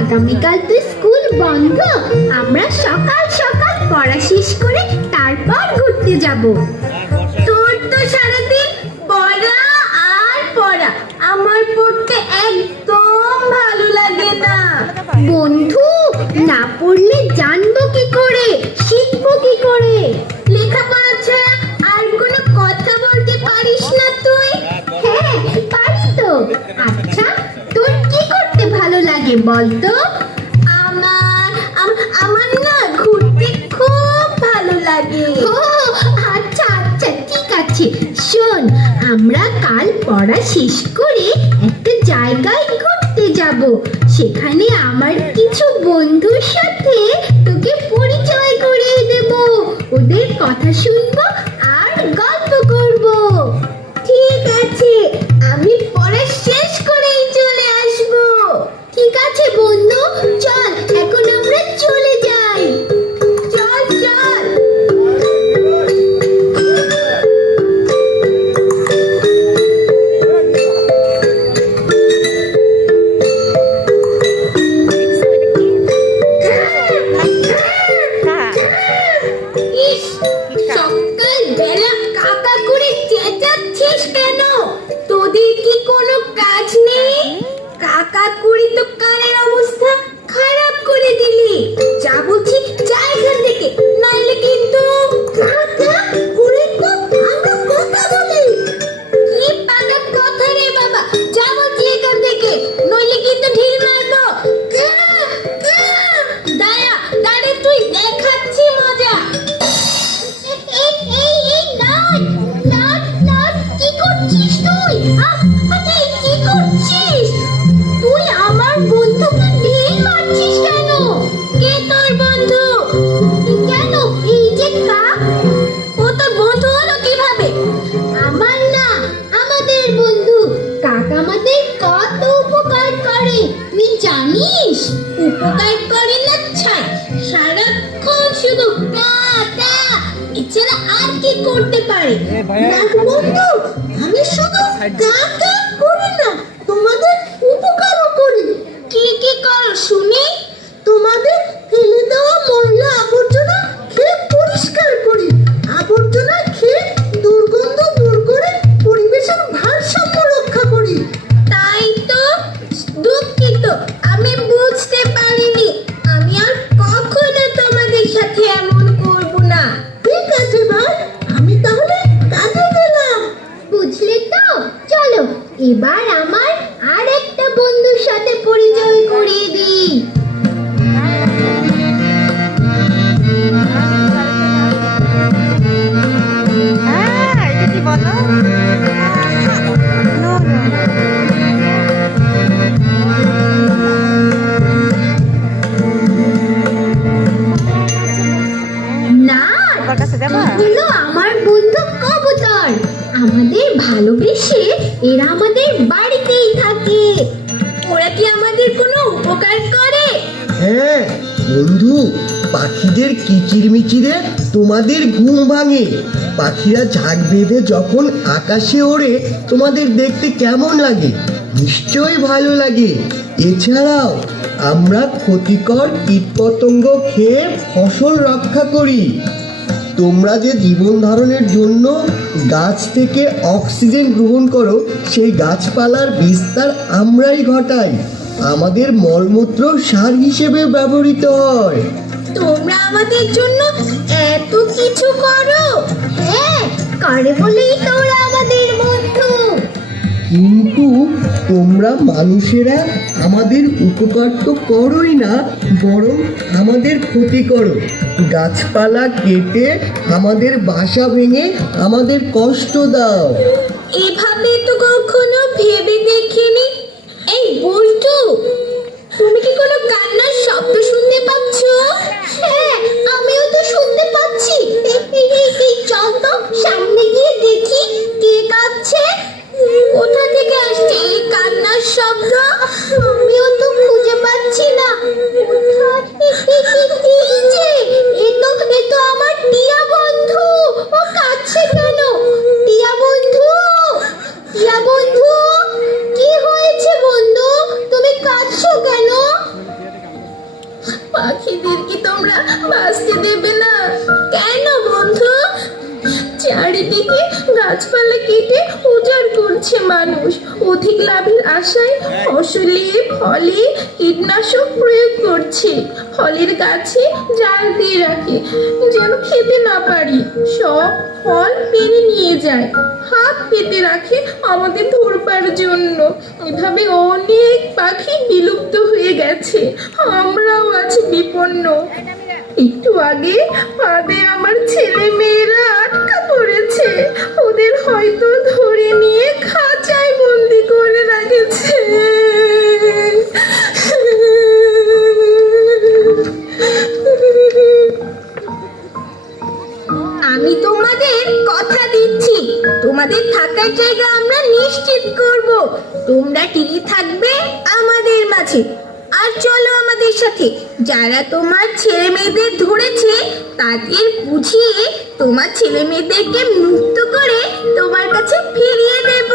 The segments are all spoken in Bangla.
আগামীকাল তো স্কুল বন্ধ, আমরা সকাল সকাল পড়া শেষ করে তারপর ঘুরতে যাব। তোর তো সারাদিন পড়া আর পড়া, আমার পড়তে একদম ভালো লাগে না। বন্ধু, না পড়লে জানবো কি করে, শিখবো কি করে? লেখাপড়া ছাড়া আর কোনো কথা বলতে পারিস না তুই? হ্যাঁ পারি তো। আচ্ছা, তোর কি করতে ভালো লাগে বলতো? আমার না ঘুরতে খুব ভালো লাগে। ও আচ্ছা আচ্ছা ঠিক আছে, শোন, আমরা কাল পড়া শেষ করে একটা জায়গায় ঘুরতে যাব। সেখানে আমার কিছু বন্ধুর সাথে তোকে পরিচয় করিয়ে দেব, ওদের কথা শুনবো আর গল্প করব। ঠিক আছে, আমি পড়া শেষ করেই চলে আসবো। ঠিক আছে বন্ধু, চল এখন আমরা চলে যাই। চল চল। ইস, সকালবেলা কাকা করে চেঁচাচ্ছিস কেন? তোদের কি কোনো কাজ নেই? কাকা কুড়ি তো কানের অবস্থা খারাপ করে দিলি। যা বলছি যা এখান থেকে, নাইলে কিন্তু। কাকা কুড়ি তো আমরা কথা বলি। কি পাকা কথা রে বাবা, যা বলছি এখান থেকে, নইলে কিন্তু ঢিল মারবো। দাঁড়া দাঁড়া, তুই দেখাচ্ছি মজা। কি করছিস তুই? কি করছিস তুই? আমার বন্ধুকে ঢিল মারছিস কেন? কে তোর বন্ধু? কেন এই যে কাক, ও তোর বন্ধু হলো কিভাবে? আমার না, আমাদের বন্ধু। কাক আমাদের কত উপকার করে তুই জানিস? উপকার করে না ছাই, সারাক্ষণ শুধু টাটা, এছাড়া আর কি করতে পারে? বন্ধু, আমি শুধু কাকা করি না, তোমাদের উপকারও করি। কি কি করো শুনি? তোমাদের ফেলে দেওয়া ময়লা আবর্জনা খেয়ে পরিষ্কার করি। আবর্জনা খেয়ে দুর্গন্ধ দূর করে পরিবেশের ভারসাম্য রক্ষা করি। তাই তো, দুঃখিত, আমি বুঝতে পারিনি। আমি আর কখনো তোমাদের সাথে এমন করব না। ঠিক আছে ভাই, আমি তাহলে কাজে গেলাম। বুঝলে তো? চলো এবার আমার আর একটা বন্ধুর সাথে পরিচয় করিয়ে দিই। এটা কি বলো? না, এগুলো আমার বন্ধু কবুতর। আমাদের ভালোবেসে এরা আমাদের বাড়িতেই থাকে। ওরা কি আমাদের কোনো উপকার করে? হ্যাঁ বন্ধু, পাখিদের কিচিরমিচিরে তোমাদের ঘুম ভাঙে। পাখিরা ঝাঁক বেঁধে যখন আকাশে ওড়ে তোমাদের দেখতে কেমন লাগে? নিশ্চয়ই ভালো লাগে। এছাড়াও আমরা ক্ষতিকর কীটপতঙ্গ খেয়ে ফসল রক্ষা করি। তোমরা যে জীবন ধারণের জন্য গাছ থেকে অক্সিজেন গ্রহণ করো, সেই গাছপালার বিস্তার আমরাই ঘটাই। আমাদের মলমূত্র সার হিসেবে ব্যবহৃত হয়। তোমরা আমাদের জন্য এত কিছু করো? হ্যাঁ, করে বলেই তোমরা আমাদের বন্ধু। কিন্তু তোমরা মানুষেরা আমাদের উপকার তো করোই না, বরং আমাদের ক্ষতি করো। গাছপালা কেটে আমাদের বাসা ভেঙে আমাদের কষ্ট দাও। এভাবে তো কখনো ভেবে দেখিনি। এই বল্টু, তুমি কি কোনো কান্নার শব্দ শুনতে পাচ্ছ? হ্যাঁ, আমিও তো শুনতে পাচ্ছি। এই চল তো সামনে গিয়ে দেখি। গাছপালা কেটে উজাড় করছে মানুষ। অধিক লাভের আশায় ফসলে ফলে কীটনাশক প্রয়োগ করছে। ফলের গাছে জাল দিয়ে রাখে যেন খেতে না পারি। সব ফল পেরে নিয়ে যায়, হাত পেতে রাখে আমাদের ধরবার জন্য। এভাবে অনেক পাখি বিলুপ্ত হয়ে গেছে, আমরাও আছি বিপন্ন। একটু আগে ফাঁদে আমার ছেলে মেয়েরা আটকা পড়েছে, ওদের হয়তো ধরে নিয়ে খাঁচায় বন্দি করে রেখেছে। আমি তোমাদের কথা দিচ্ছি, তোমাদের থাকার জায়গা আমরা নিশ্চিত করব। তোমরা টিকে থাকবে আমাদের মাঝে। আর চলো আমাদের সাথে, যারা তোমার ছেলে মেয়েদের ধরেছে তাদের বুঝিয়ে তোমার ছেলে মেয়েদেরকে মুক্ত করে তোমার কাছে ফিরিয়ে দেব।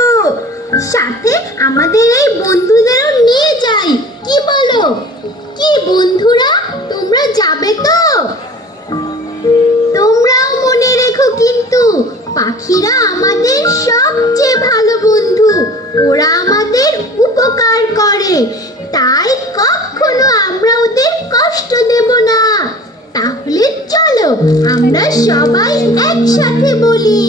সাথে আমাদের এই বন্ধুদেরও নিয়ে যাই, কি বলো? কি বন্ধুরা, তোমরা যাবে তো? তোমরাও মনে রেখো কিন্তু, পাখিরা আমাদের সবচেয়ে ভালো বন্ধু। ওরা আমাদের উপকার করে, তাই কখনো আমরা ওদের কষ্ট দেব না। তাহলে চলো আমরা সবাই একসাথে বলি,